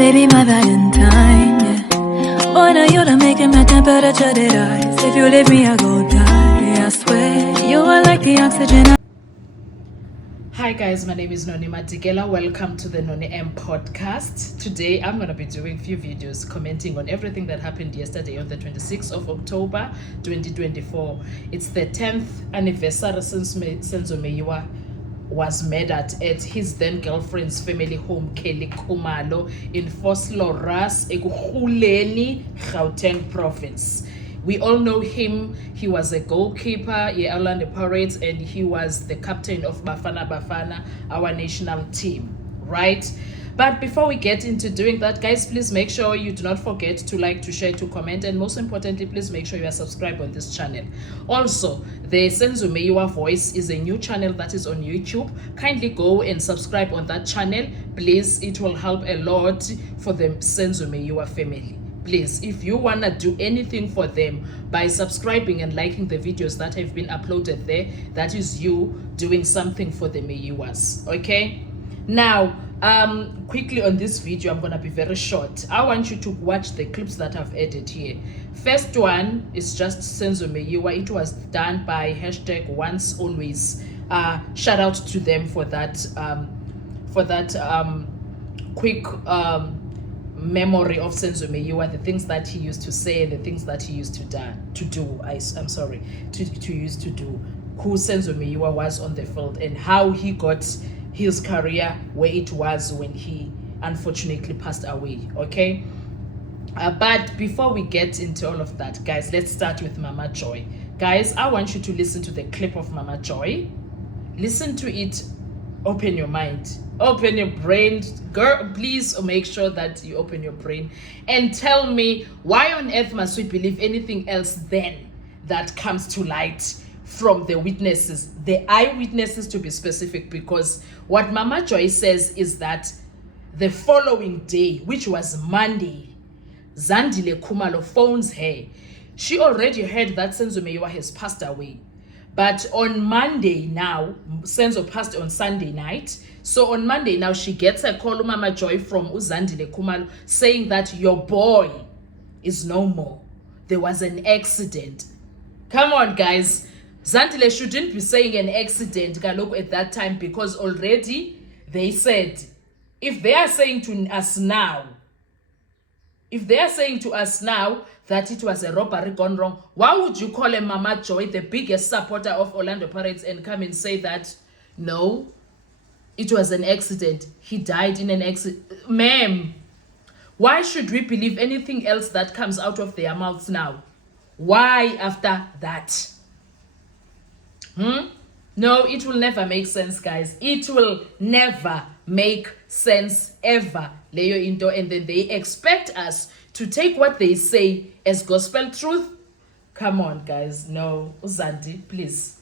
baby, my Valentine, yeah. Boy, now you're making my temperature rise. If you leave me, I go die. I swear, you are like the oxygen. Hi guys, my name is Noni Matikela. Welcome to the Noni M podcast. Today I'm going to be doing a few videos commenting on everything that happened yesterday on the 26th of October 2024. It's the 10th anniversary since Senzo Meyiwa was murdered at his then girlfriend's family home, Kelly Khumalo, in Vosloorus, Ekurhuleni, Gauteng province. We all know him. He was a goalkeeper, Orlando Pirates, and he was the captain of Bafana Bafana, our national team, right? But before we get into doing that, guys, please make sure you do not forget to like, to share, to comment, and most importantly, please make sure you are subscribed on this channel. Also, the Senzo Meyiwa Voice is a new channel that is on YouTube. Kindly go and subscribe on that channel. Please, it will help a lot for the Senzo Meyiwa family. Please, if you want to do anything for them by subscribing and liking the videos that have been uploaded there, that is you doing something for the Meyiwas, okay? Now, quickly on this video, I'm going to be very short. I want you to watch the clips that I've added here. First one is just Senzo Meyiwa. It was done by #OnceAlways. Shout out to them for that quick memory of Senzo Meyiwa, the things that he used to say and the things that he used to do, who Senzo Meyiwa was on the field and how he got his career where it was when he unfortunately passed away, okay? But before we get into all of that, guys, let's start with Mama Joy. Guys, I want you to listen to the clip of Mama Joy. Listen to it. Open your mind, open your brain, girl. Please make sure that you open your brain and tell me, why on earth must we believe anything else then that comes to light from the witnesses, the eyewitnesses to be specific? Because what Mama Joy says is that the following day, which was Monday, Zandile Khumalo phones her. She already heard that Senzo Meyiwa has passed away. But on Monday now, Senzo passed on Sunday night. So on Monday now, she gets a call, Mama Joy, from Uzandile Khumalo saying that your boy is no more. There was an accident. Come on, guys. Zandile shouldn't be saying an accident at that time, because already they said, if they are saying to us now that it was a robbery gone wrong, why would you call a Mama Joy, the biggest supporter of Orlando Pirates, and come and say that, no, it was an accident, he died in an accident? Ma'am, why should we believe anything else that comes out of their mouths now? Why after that? No, it will never make sense, guys. It will never make sense ever. Leyo into, and then they expect us to take what they say as gospel truth. Come on, guys. No, Uzandile, please.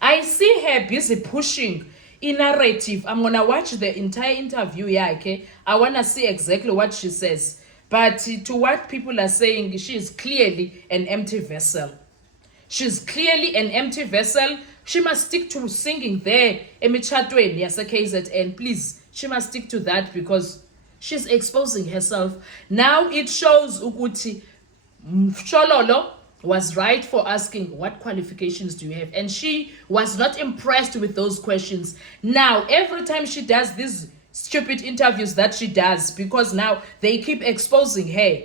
I see her busy pushing a narrative. I'm gonna watch the entire interview, yeah, okay? I wanna see exactly what she says. But to what people are saying, she is clearly an empty vessel. She's clearly an empty vessel. She must stick to singing there, emichatweni yase KZN. Please, she must stick to that, because she's exposing herself. Now it shows ukuthi Shololo was right for asking, what qualifications do you have? And she was not impressed with those questions. Now, every time she does these stupid interviews that she does, because now they keep exposing her.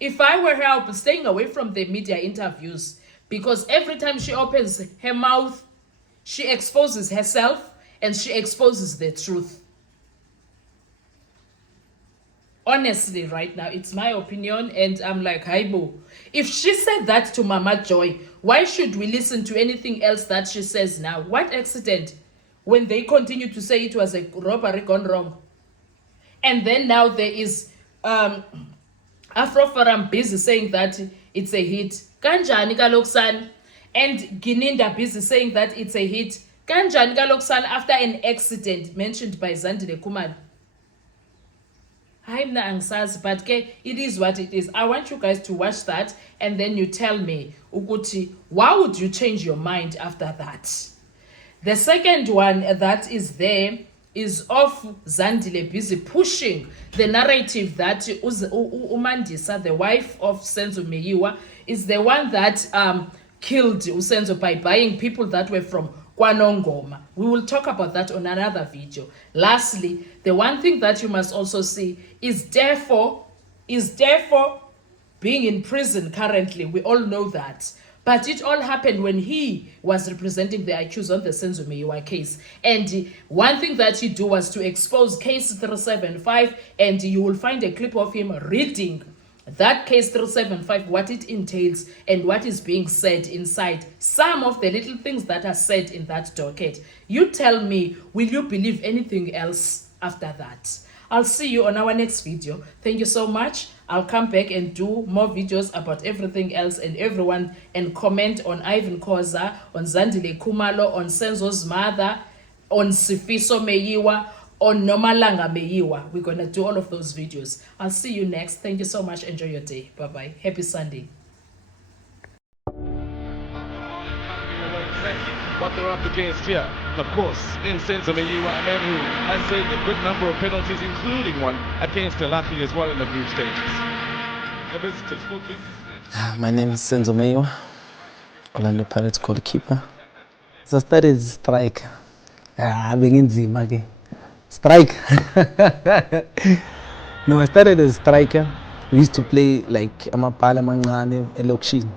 If I were her, I would be staying away from the media interviews, because every time she opens her mouth, she exposes herself and she exposes the truth. Honestly, right now, it's my opinion, and I'm like, Haibo. If she said that to Mama Joy, why should we listen to anything else that she says now? What accident? When they continue to say it was a robbery gone wrong. And then now there is Afroforum busy saying that it's a hit. Kanjani Kaloksan. And Gininda busy saying that it's a hit. Kanjani Kaloksan, after an accident mentioned by Zandile Khumalo. I'm not anxious, but it is what it is. I want you guys to watch that, and then you tell me, Uguti, why would you change your mind after that? The second one that is there is of Zandile busy pushing the narrative that Umandisa, the wife of Senzo Meyiwa, is the one that killed Usenzo by buying people that were from KwaNongoma. We will talk about that on another video. Lastly, the one thing that you must also see is therefore being in prison currently. We all know that. But it all happened when he was representing the accused on the Senzo Meyiwa case. And one thing that he do was to expose case 375, and you will find a clip of him reading that case 375, what it entails and what is being said inside. Some of the little things that are said in that docket. You tell me, will you believe anything else after that? I'll see you on our next video. Thank you so much. I'll come back and do more videos about everything else and everyone, and comment on Ivan Khoza, on Zandile Khumalo, on Senzo's mother, on Sifiso Meyiwa, on Nomalanga Meyiwa. We're going to do all of those videos. I'll see you next. Thank you so much. Enjoy your day. Bye-bye. Happy Sunday. What they're up against here, of course, in Senzo Meyiwa, a man who has saved a good number of penalties, including one against Elapi as well in the group stages. My name is Senzo Meyiwa, Orlando Pirates goalkeeper. So I started as striker. Benginzima ke. Strike. No, I started as striker. We used to play like amapala amancane elokishini.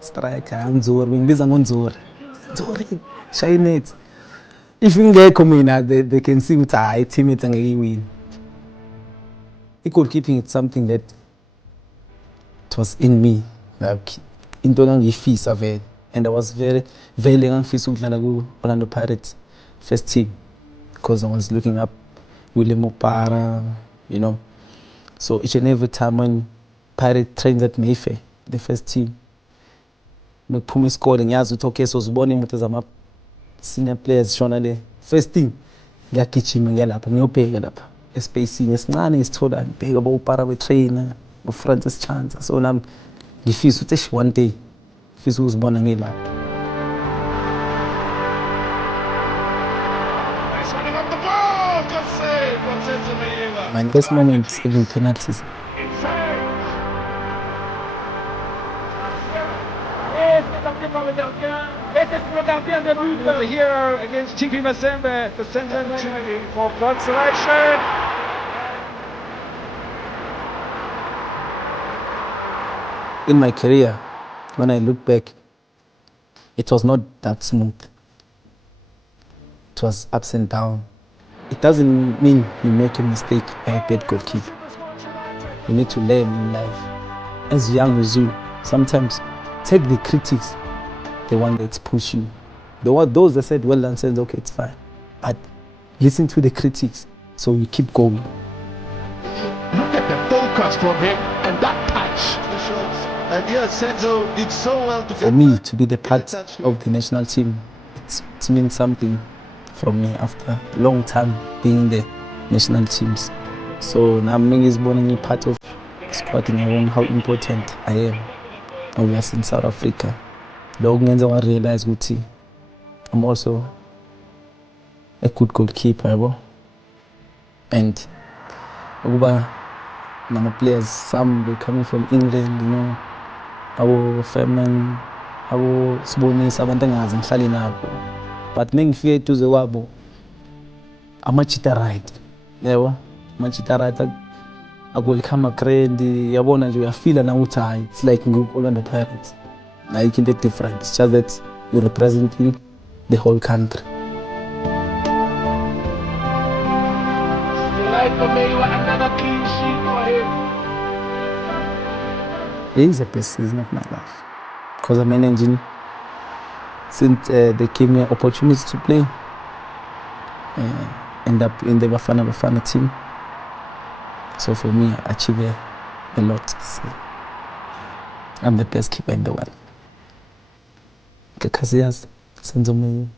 Striker, Nzori, ngibiza ngoNzori. Nzori, Shaynet. If ingekho mina, they can see ukuthi hayi teammates angeke win. Goalkeeping is something that it was in me. Like into ngangiyifisa vele, and I was very ngangifisa ukudlala ku Orlando Pirates first team because I was looking up William Opara, you know. So each and every time when Pirates trained at Mayfair, the first team, Pumi scored ngiyazi ukuthi okay sozibona imoto zama senior players shona le first team, ngiyagijima ngiyalapha ngiyobheka lapha espacing esincane ngisithola ngibheka boPara betrainer boFrancis Chanza. So nami ngifisa ukuthi one day ngifisa ukuzibona ngilapha. My best moment is giving penalties. Here against TP Mazembe, the sentence for consolation. In my career, when I look back, it was not that smooth. It was ups and downs. It doesn't mean you make a mistake by a bad goalkeeper. You need to learn in life. As young as you, sometimes take the critics, the one that push you. Those that said well done said okay, it's fine. But listen to the critics so you keep going. Look at the focus from him and that touch. And yes, Senzo did so well to For me to be the part of the national team, it means something for me after a long time being in the national teams. So now I'm being part of squad and I know how important I am. And we are in South Africa. The organizer realize ukuthi I'm also a good goalkeeper, and my players, some they coming from England, you know, our family, our Sibonisa, abantu engazi ngihlale nabo. But mengifike eduze kwabo amachita right, yebo, amachita right akulkhama grand, yabona nje uyafila na ukuthi hayi it's like ngiku-Orlando Pirates. Like into different, it's just that you're representing the whole country. Another clean sheet for him. It is the best season of my life because I'm managing since they gave me an opportunity to play. End up in the Bafana team. So for me, I achieved a lot. So I'm the best keeper in the world. Because Senzo Meyiwa.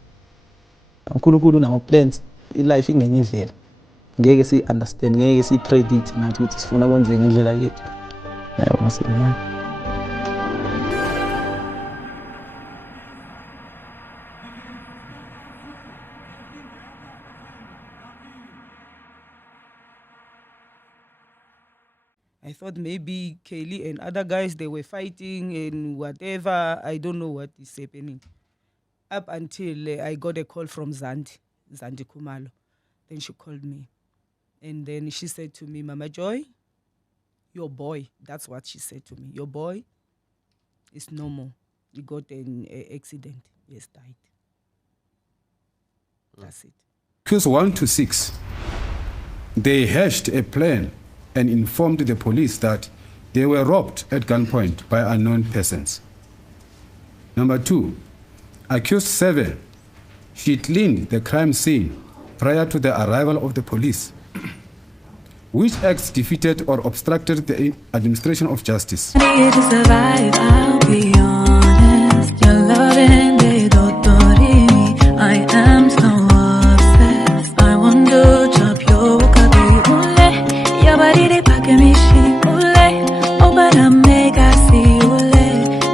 Unkulunkulu nama plans, life ingenye indlela. Ngeke si understand, ngeke si predict nathi ukuthi sifuna kwenzeka ngendlela yethu. Hayi masibona. I thought maybe Kaylee and other guys, they were fighting and whatever. I don't know what is happening. Up until I got a call from Zandi Kumalo. Then she called me. And then she said to me, Mama Joy, your boy, that's what she said to me. Your boy is no more. He got an accident. He has died. That's it. Accused 1 to 6. They hatched a plan and informed the police that they were robbed at gunpoint by unknown persons. Number 2, accused 7. She cleaned the crime scene prior to the arrival of the police. Which acts defeated or obstructed the administration of justice? Need to survive, I'll be honest. Your loving de dotorini. I am so obsessed. I want to chop your kabi ule. Your body de pake me shit.